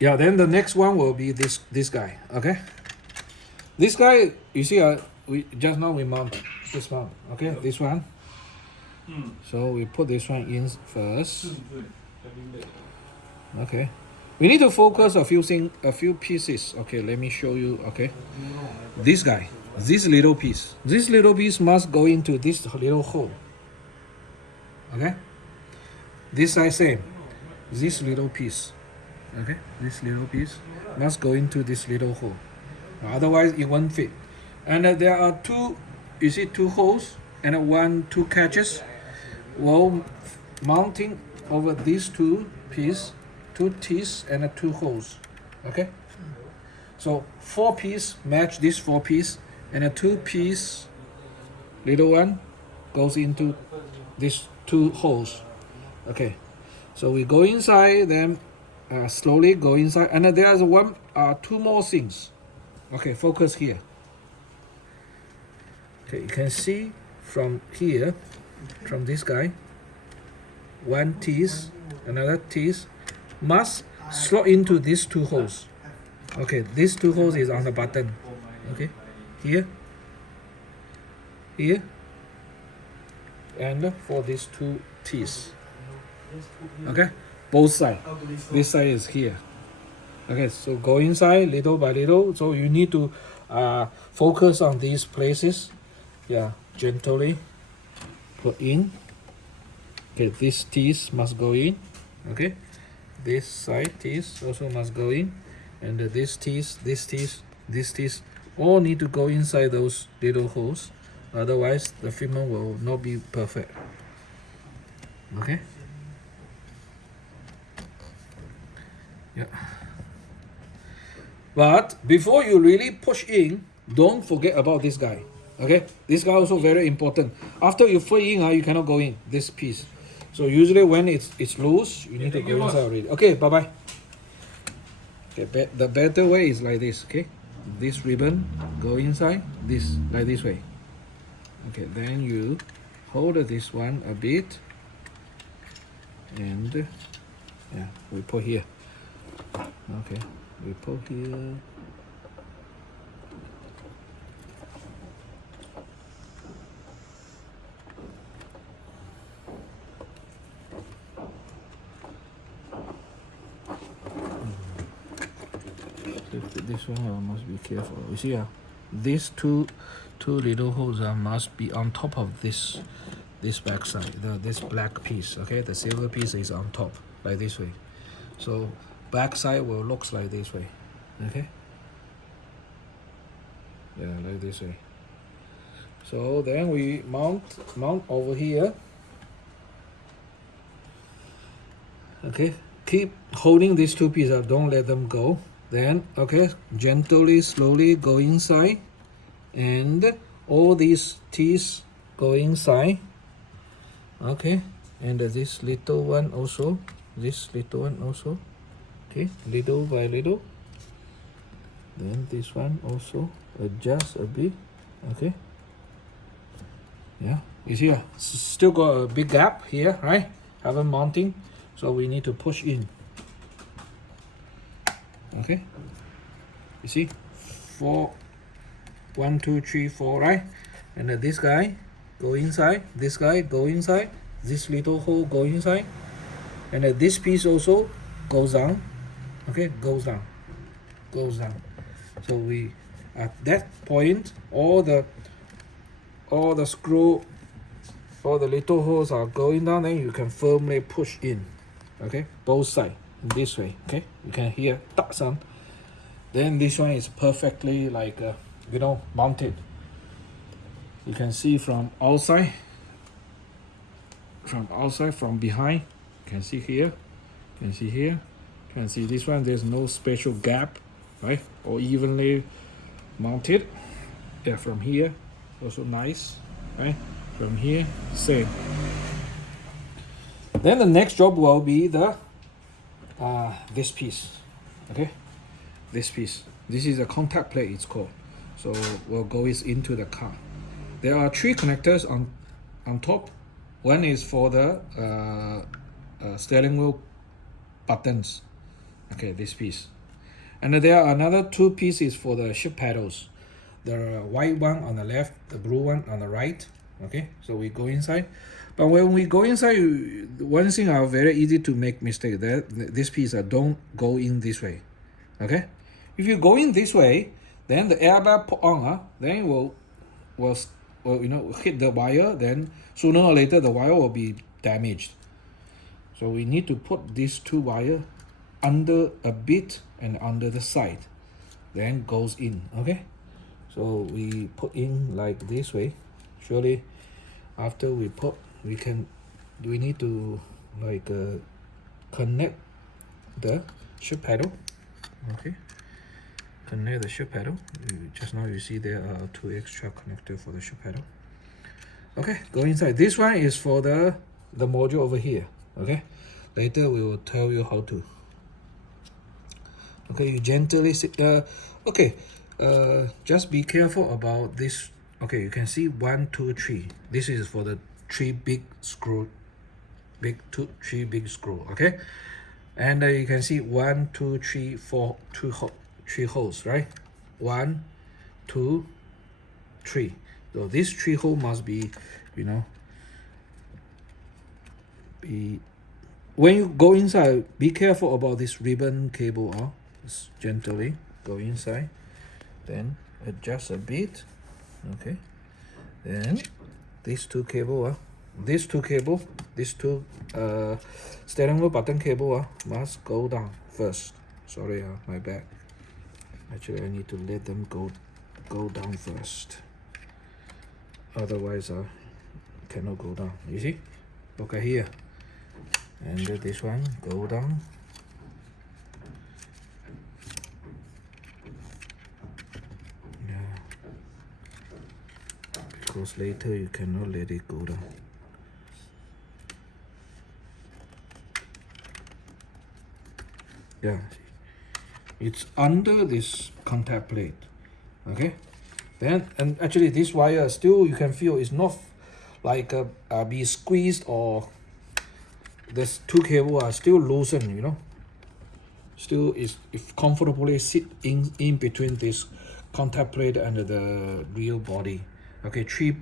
Yeah, then the next one will be this guy. Okay, this guy, you see, we just now we mount this one. Okay, this one. So we put this one in first. Okay, we need to focus a few pieces. Okay, let me show you. Okay, this guy, this little piece must go into this little hole. Okay, this side same, this little piece. Okay, this little piece must go into this little hole, otherwise it won't fit. And there are two, you see, two holes and two catches. Well, mounting over these two teeth and two holes. Okay, so 4-piece match this 4-piece, and a 2-piece little one goes into these 2 holes. Okay, so we go inside them, slowly go inside, and there's 2 more things. Okay, focus here. Okay, you can see from here, from this guy, one teeth, another teeth must slot into these 2 holes. Okay, these 2 holes is on the button. Okay, here, and for these 2 teeth. Okay, both sides. This side is here. Okay, so go inside little by little. So you need to focus on these places. Yeah, gently put in. Okay, this teeth must go in. Okay, this side teeth also must go in, and this teeth all need to go inside those little holes. Otherwise, the fitment will not be perfect. Okay. Yeah. But before you really push in, don't forget about this guy. Okay, this guy also very important. After you put in, you cannot go in this piece. So usually when it's loose, you need to go inside already. Okay, bye bye. Okay, the better way is like this. Okay, this ribbon go inside this like this way. Okay, then you hold this one a bit, and yeah, we put here. Okay, we put here. This one I must be careful. You see, these two little holes must be on top of this back side. This black piece. Okay, the silver piece is on top, like this way. So back side will looks like this way. Okay. Yeah, like this way. So then we mount over here. Okay, keep holding these 2 pieces. Don't let them go. Then, okay, gently, slowly go inside, and all these teeth go inside. Okay, and this little one also, okay, little by little. Then this one also adjust a bit. Okay, yeah, you see, still got a big gap here, right? Haven't mounting, so we need to push in. Okay, you see, 4, 1, 2, 3, 4, right? And this guy go inside, this guy go inside, this little hole go inside, and this piece also goes down. Okay, goes down. So we, at that point, all the screw, all the little holes are going down. Then you can firmly push in. Okay, both sides. This way. Okay, you can hear that sound. Then this one is perfectly like mounted. You can see from outside, from behind. You can see here, you can see this one. There's no special gap, right? Or evenly mounted. Yeah, from here also nice, right? From here same. Then the next job will be the this piece. Okay, this piece, this is a contact plate, it's called. So we'll go into the car. There are 3 connectors on top. One is for the steering wheel buttons, Okay, this piece. And there are another 2 pieces for the shift paddles. The white one on the left, the blue one on the right. Okay, so we go inside. But when we go inside, one thing are very easy to make mistake. That this piece don't go in this way. Okay, if you go in this way, then the airbag put on, then it will hit the wire. Then sooner or later the wire will be damaged. So we need to put these 2 wire under a bit and under the side, then goes in. Okay, so we put in like this way. Surely after we put, we need to like connect the shift paddle. Okay, connect the shift paddle. Just now you see there are 2 extra connector for the shift paddle. Okay, go inside. This one is for the module over here. Okay, later we will tell you how to. Okay, you gently sit. Okay, just be careful about this. Okay, you can see 1, 2, 3. This is for the 3 big screw, 3 big screw. Okay, and you can see 1, 2, 3, 4, 3 holes, right? 1, 2, 3. So this 3 hole must be, be. When you go inside, be careful about this ribbon cable. Just gently go inside, then adjust a bit. Okay, then these 2 cable, these 2 steering wheel button cable must go down first. Sorry, my bad. Actually, I need to let them go down first. Otherwise, cannot go down. You see? Look at here. And this one go down. Yeah. Because later you cannot let it go down. Yeah. It's under this contact plate. Okay. Then, and actually this wire still, you can feel it's not like be squeezed, or this 2 cable are still loosened, still is comfortably sit in between this contact plate and the real body. Okay, three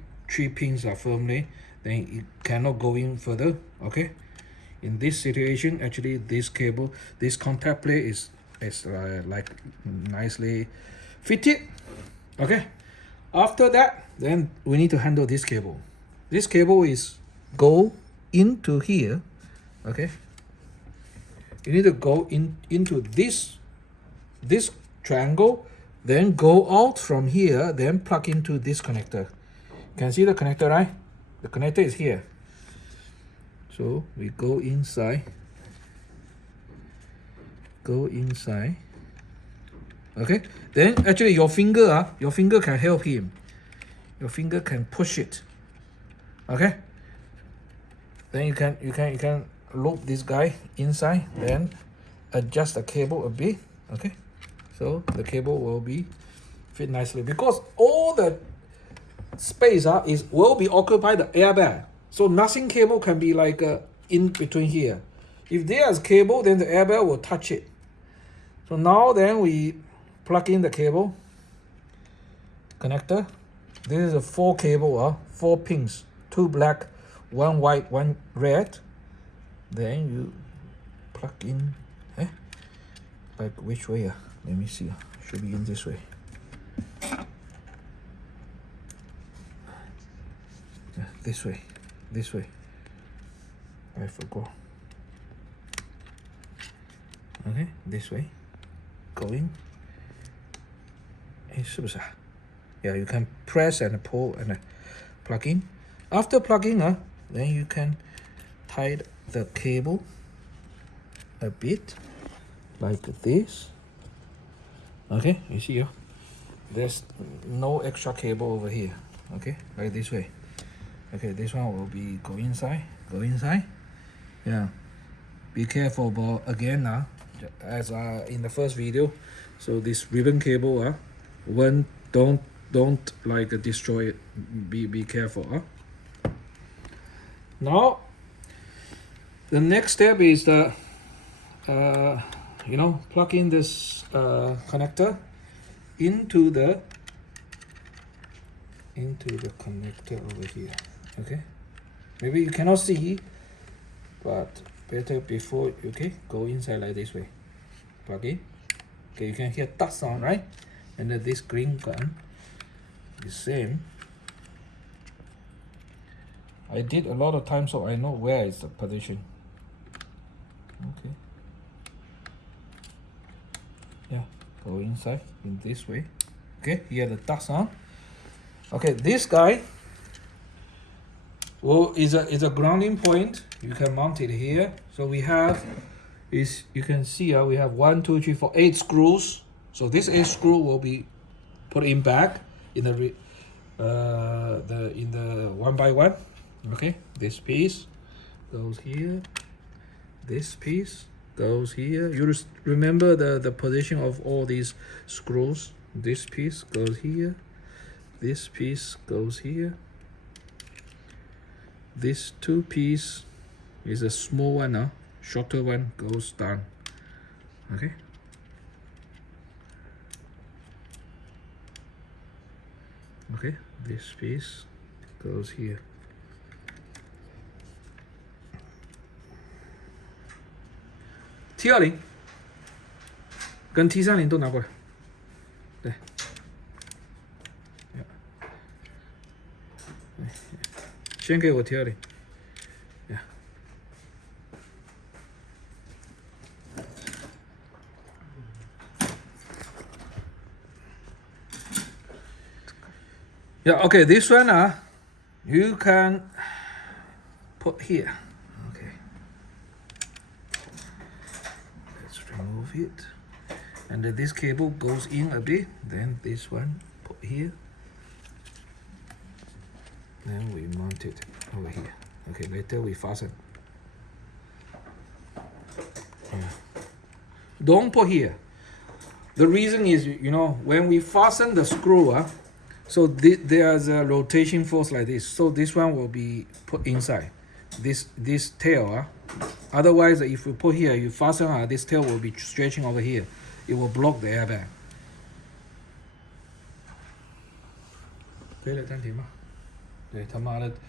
pins are firmly, then it cannot go in further. Okay, in this situation, actually this cable, this contact plate is like nicely fitted. Okay, after that, then we need to handle this cable. This cable is go into here. Okay, you need to go into this triangle, then go out from here, then plug into this connector. You can see the connector, right? The connector is here. So we go inside. Okay, then actually your finger can help him. Your finger can push it. Okay, then you can loop this guy inside, then adjust the cable a bit. Okay, so the cable will be fit nicely, because all the space will be occupied the airbag, so nothing cable can be like in between here. If there's cable, then the airbag will touch it. So now then we plug in the cable connector. This is a 4 cable, 4 pins, 2 black, 1 white, 1 red. Then you plug in, like which way? Let me see. Should be in this way. This way. I forgot. Okay, this way. Go in. Yeah, you can press and pull and plug in. After plugging, then you can tie the cable a bit like this. Okay, you see, there's no extra cable over here. Okay, like this way. Okay, this one will be go inside. Yeah, be careful about again as in the first video. So this ribbon cable when don't like destroy it. Be careful. Now the next step is the you know, plug in this connector into the connector over here. Okay, maybe you cannot see, but better before. Okay, go inside like this way, plug in. Okay, you can hear that sound, right? And then this green gun is same. I did a lot of times, so I know where is the position. Okay. Yeah, go inside in this way. Okay, hear the duck sound. Okay, this guy is a grounding point. You can mount it here. So we have you can see we have 1, 2, 3, 4, 8 screws. So this 8 screw will be put in back in the one by one. Okay, this piece goes here. This piece goes here. You just remember the position of all these screws. This piece goes here. This piece goes here. This 2 piece is a small one, shorter one goes down. Okay. Okay, this piece goes here. T20跟 T30都拿过来。对。先给我T20。Yeah, okay, this one you can put here. Okay. Let's remove it. And then this cable goes in a bit, then this one put here. Then we mount it over here. Okay, later we fasten. Yeah. Don't put here. The reason is, you know, when we fasten the screw, so there's a rotation force like this. So this one will be put inside. This tail, otherwise if you put here, you fasten, this tail will be stretching over here. It will block the airbag. 可以了，暂停吧。对他妈的，